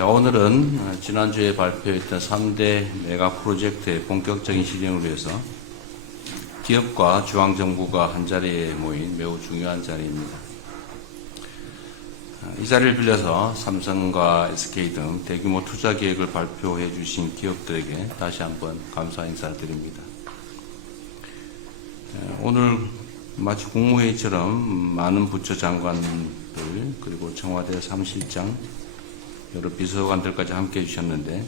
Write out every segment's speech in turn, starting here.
자, 오늘은 지난주에 발표했던 3대 메가 프로젝트의 본격적인 실행을 위해서 기업과 중앙정부가 한자리에 모인 매우 중요한 자리입니다. 이 자리를 빌려서 삼성과 SK 등 대규모 투자 계획을 발표해 주신 기업들에게 다시 한번 감사 인사를 드립니다. 오늘 마치 국무회의처럼 많은 부처 장관들 그리고 청와대 사무실장 여러 비서관들까지 함께 해주셨는데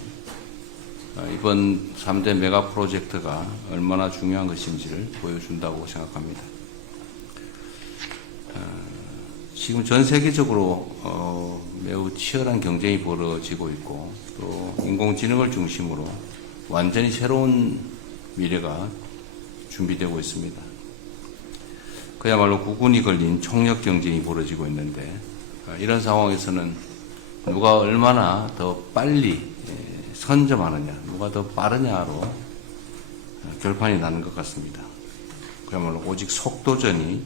이번 3대 메가 프로젝트가 얼마나 중요한 것인지를 보여준다고 생각합니다. 지금 전 세계적으로 매우 치열한 경쟁이 벌어지고 있고 또 인공지능을 중심으로 완전히 새로운 미래가 준비되고 있습니다. 그야말로 구군이 걸린 총력 경쟁이 벌어지고 있는데 이런 상황에서는 누가 얼마나 더 빨리 선점하느냐, 누가 더 빠르냐로 결판이 나는 것 같습니다. 그야말로 오직 속도전이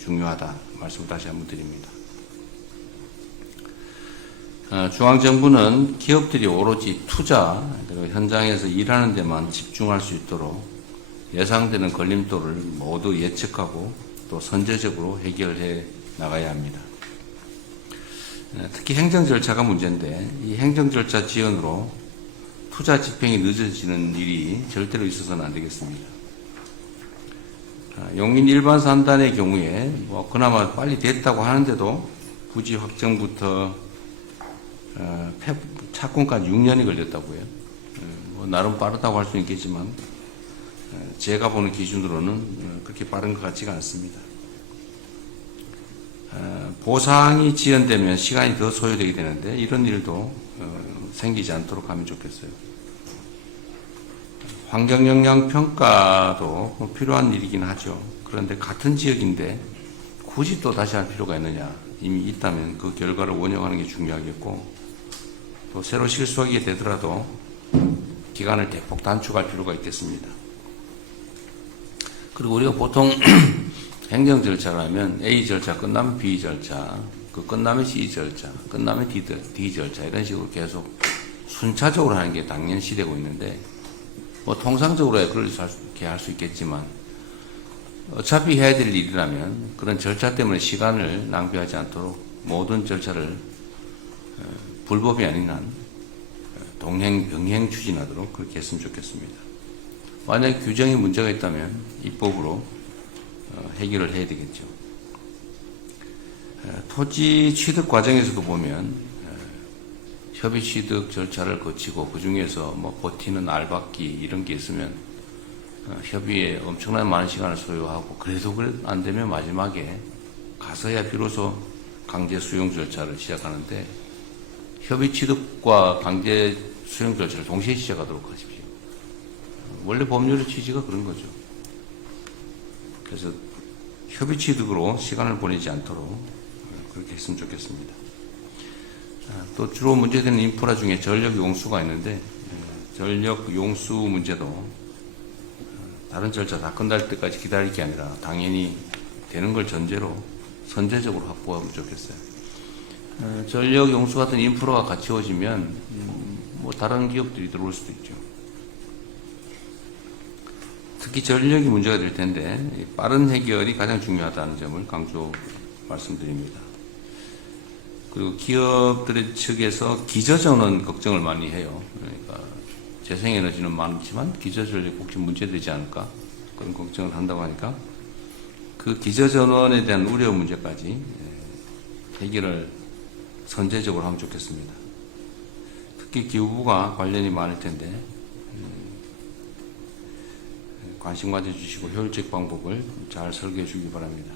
중요하다 말씀을 다시 한번 드립니다. 중앙정부는 기업들이 오로지 투자, 그리고 현장에서 일하는 데만 집중할 수 있도록 예상되는 걸림돌을 모두 예측하고 또 선제적으로 해결해 나가야 합니다. 특히 행정 절차가 문제인데 이 행정 절차 지연으로 투자 집행이 늦어지는 일이 절대로 있어서는 안 되겠습니다. 용인 일반 산단의 경우에 그나마 빨리 됐다고 하는데도 부지 확정부터 착공까지 6년이 걸렸다고요. 나름 빠르다고 할 수는 있겠지만 제가 보는 기준으로는 그렇게 빠른 것 같지가 않습니다. 보상이 지연되면 시간이 더 소요되게 되는데 이런 일도 생기지 않도록 하면 좋겠어요. 환경영향평가도 필요한 일이긴 하죠. 그런데 같은 지역인데 굳이 또 다시 할 필요가 있느냐. 이미 있다면 그 결과를 원용하는 게 중요하겠고 또 새로 실수하게 되더라도 기간을 대폭 단축할 필요가 있겠습니다. 그리고 우리가 보통 행정 절차를 하면 A 절차 끝나면 B 절차, 그 끝나면 C 절차, 끝나면 D 절차 이런 식으로 계속 순차적으로 하는 게 당연시되고 있는데 통상적으로 그렇게 할 수 있겠지만 어차피 해야 될 일이라면 그런 절차 때문에 시간을 낭비하지 않도록 모든 절차를 불법이 아닌 한 동행 병행 추진하도록 그렇게 했으면 좋겠습니다. 만약에 규정에 문제가 있다면 입법으로 해결을 해야 되겠죠. 토지 취득 과정에서도 보면 협의 취득 절차를 거치고 그 중에서 버티는 알박기 이런 게 있으면 협의에 엄청나게 많은 시간을 소요하고 그래도 안 되면 마지막에 가서야 비로소 강제 수용 절차를 시작하는데 협의 취득과 강제 수용 절차를 동시에 시작하도록 하십시오. 원래 법률의 취지가 그런 거죠. 그래서 협의 취득으로 시간을 보내지 않도록 그렇게 했으면 좋겠습니다. 또 주로 문제되는 인프라 중에 전력 용수가 있는데 전력 용수 문제도 다른 절차 다 끝날 때까지 기다릴 게 아니라 당연히 되는 걸 전제로 선제적으로 확보하면 좋겠어요. 전력 용수 같은 인프라가 갖추어지면 다른 기업들이 들어올 수도 있죠. 특히 전력이 문제가 될 텐데 빠른 해결이 가장 중요하다는 점을 강조 말씀드립니다. 그리고 기업들의 측에서 기저전원 걱정을 많이 해요. 그러니까 재생에너지는 많지만 기저전력이 혹시 문제되지 않을까 그런 걱정을 한다고 하니까 그 기저전원에 대한 우려 문제까지 해결을 선제적으로 하면 좋겠습니다. 특히 기후부가 관련이 많을 텐데 관심 가져주시고 효율적 방법을 잘 설계해 주기 바랍니다.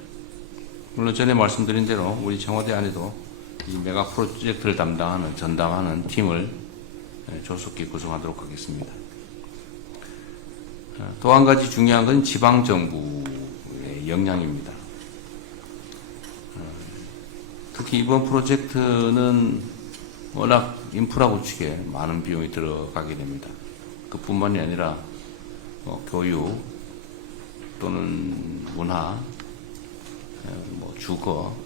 물론 전에 말씀드린 대로 우리 청와대 안에도 이 메가 프로젝트를 전담하는 팀을 조속히 구성하도록 하겠습니다. 또 한 가지 중요한 건 지방정부의 역량입니다. 특히 이번 프로젝트는 워낙 인프라 구축에 많은 비용이 들어가게 됩니다. 그뿐만이 아니라 교육 또는 문화, 주거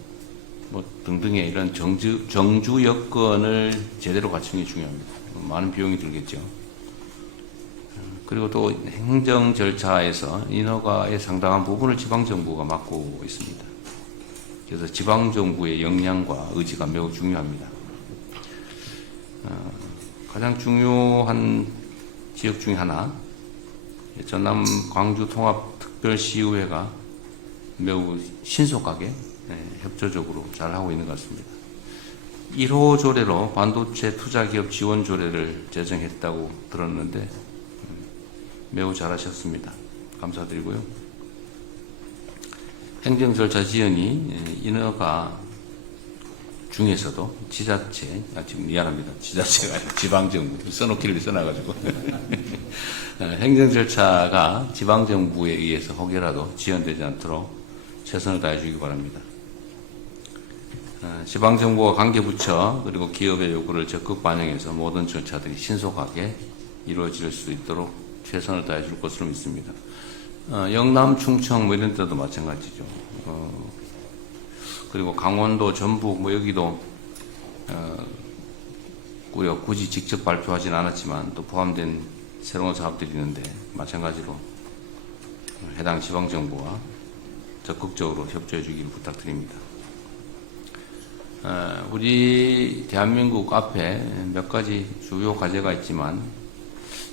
뭐 등등의 이런 정주 여건을 제대로 갖추는 게 중요합니다. 많은 비용이 들겠죠. 그리고 또 행정 절차에서 인허가의 상당한 부분을 지방정부가 맡고 있습니다. 그래서 지방정부의 역량과 의지가 매우 중요합니다. 가장 중요한 지역 중에 하나, 전남 광주 통합특별시의회가 매우 신속하게 협조적으로 잘 하고 있는 것 같습니다. 1호 조례로 반도체 투자기업 지원 조례를 제정했다고 들었는데 매우 잘하셨습니다. 감사드리고요. 행정 절차 지연이 인허가 중에서도 지자체, 지금 미안합니다. 지자체가 아니라 지방정부, 써놓기를 써놔가지고. 행정 절차가 지방정부에 의해서 혹여라도 지연되지 않도록 최선을 다해주기 바랍니다. 지방정부와 관계부처 그리고 기업의 요구를 적극 반영해서 모든 절차들이 신속하게 이루어질 수 있도록 최선을 다해줄 것으로 믿습니다. 영남, 충청 뭐 이런 데도 마찬가지죠. 그리고 강원도, 전북 뭐 여기도 굳이 직접 발표하진 않았지만 또 포함된 새로운 사업들이 있는데 마찬가지로 해당 지방정부와 적극적으로 협조해 주기를 부탁드립니다. 우리 대한민국 앞에 몇 가지 주요 과제가 있지만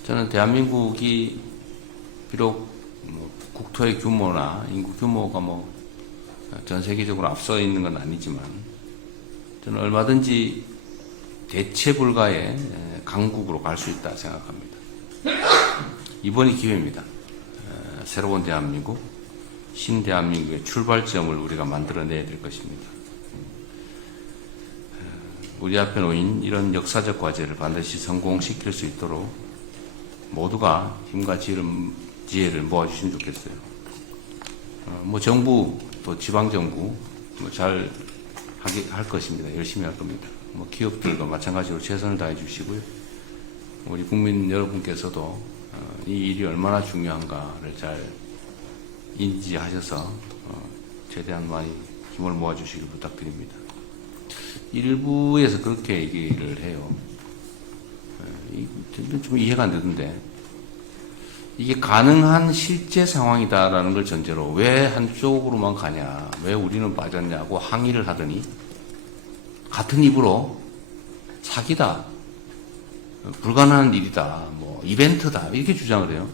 저는 대한민국이 비록 국토의 규모나 인구 규모가 전 세계적으로 앞서 있는 건 아니지만 저는 얼마든지 대체 불가의 강국으로 갈 수 있다 생각합니다. 이번이 기회입니다. 새로운 대한민국, 신대한민국의 출발점을 우리가 만들어내야 될 것입니다. 우리 앞에 놓인 이런 역사적 과제를 반드시 성공시킬 수 있도록 모두가 힘과 지혜를 모아주시면 좋겠어요. 정부 또 지방정부 잘 할 것입니다. 열심히 할 겁니다. 기업들도 마찬가지로 최선을 다해 주시고요. 우리 국민 여러분께서도 이 일이 얼마나 중요한가를 잘 인지하셔서 최대한 많이 힘을 모아주시길 부탁드립니다. 일부에서 그렇게 얘기를 해요. 좀 이해가 안 되던데 이게 가능한 실제 상황이다라는 걸 전제로 왜 한쪽으로만 가냐, 왜 우리는 빠졌냐고 항의를 하더니 같은 입으로 사기다, 불가능한 일이다, 이벤트다 이렇게 주장을 해요.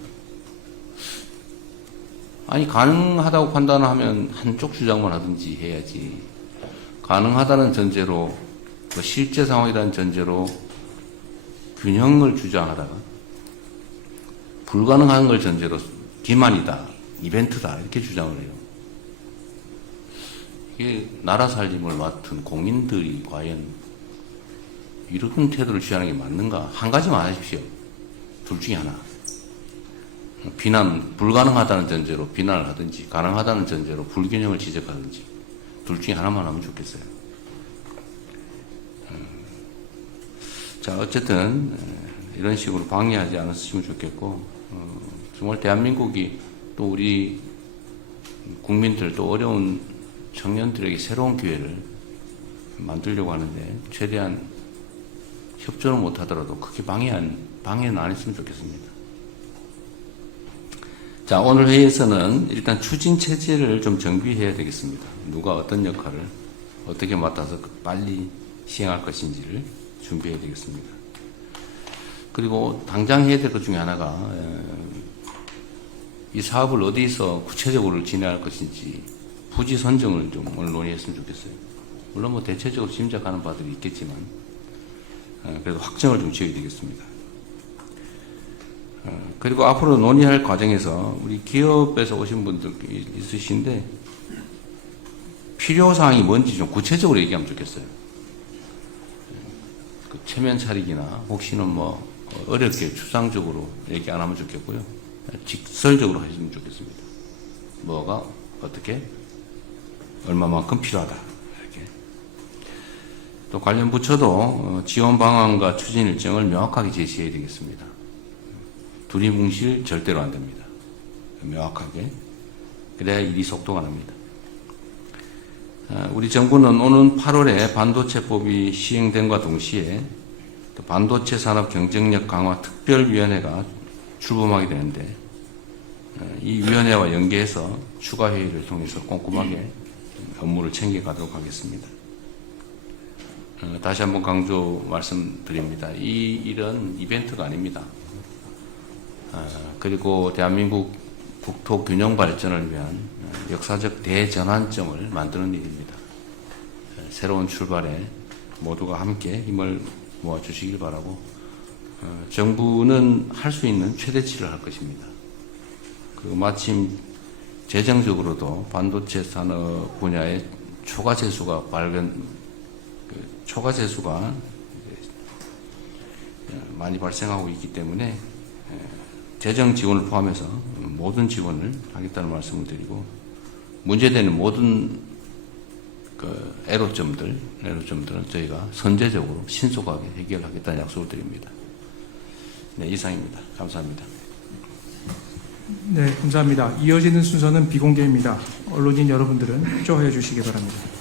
아니 가능하다고 판단하면 한쪽 주장만 하든지 해야지. 가능하다는 전제로 실제 상황이라는 전제로 균형을 주장하다가 불가능한 걸 전제로 기만이다, 이벤트다 이렇게 주장을 해요. 이게 나라 살림을 맡은 공인들이 과연 이런 태도를 취하는 게 맞는가? 한 가지만 하십시오. 둘 중에 하나. 불가능하다는 전제로 비난을 하든지 가능하다는 전제로 불균형을 지적하든지 둘 중에 하나만 하면 좋겠어요. 자, 어쨌든 이런 식으로 방해하지 않았으면 좋겠고 정말 대한민국이 또 우리 국민들 또 어려운 청년들에게 새로운 기회를 만들려고 하는데 최대한 협조는 못하더라도 크게 방해는 안 했으면 좋겠습니다. 자, 오늘 회의에서는 일단 추진 체제를 좀 정비해야 되겠습니다. 누가 어떤 역할을 어떻게 맡아서 빨리 시행할 것인지를 준비해야 되겠습니다. 그리고 당장 해야 될 것 중에 하나가 이 사업을 어디서 구체적으로 진행할 것인지 부지 선정을 좀 오늘 논의했으면 좋겠어요. 물론 대체적으로 짐작하는 바들이 있겠지만 그래도 확정을 좀 지어야 되겠습니다. 그리고 앞으로 논의할 과정에서 우리 기업에서 오신 분들 있으신데 필요사항이 뭔지 좀 구체적으로 얘기하면 좋겠어요. 그 체면 차리기나 혹시는 어렵게 추상적으로 얘기 안 하면 좋겠고요. 직설적으로 하시면 좋겠습니다. 뭐가 어떻게 얼마만큼 필요하다 이렇게. 또 관련 부처도 지원 방안과 추진 일정을 명확하게 제시해야 되겠습니다. 두리뭉실 절대로 안 됩니다. 명확하게. 그래야 일이 속도가 납니다. 우리 정부는 오는 8월에 반도체법이 시행됨과 동시에 또 반도체 산업 경쟁력 강화 특별위원회가 출범하게 되는데 이 위원회와 연계해서 추가 회의를 통해서 꼼꼼하게 업무를 챙겨가도록 하겠습니다. 다시 한번 강조 말씀드립니다. 이 일은 이벤트가 아닙니다. 그리고 대한민국 국토 균형 발전을 위한 역사적 대전환점을 만드는 일입니다. 새로운 출발에 모두가 함께 힘을 모아주시길 바라고 정부는 할 수 있는 최대치를 할 것입니다. 그리고 마침 재정적으로도 반도체 산업 분야의 초과 재수가 많이 발생하고 있기 때문에 재정 지원을 포함해서 모든 지원을 하겠다는 말씀을 드리고 문제되는 모든 애로점들은 저희가 선제적으로 신속하게 해결하겠다는 약속을 드립니다. 네, 이상입니다. 감사합니다. 네, 감사합니다. 이어지는 순서는 비공개입니다. 언론인 여러분들은 협조해 주시기 바랍니다.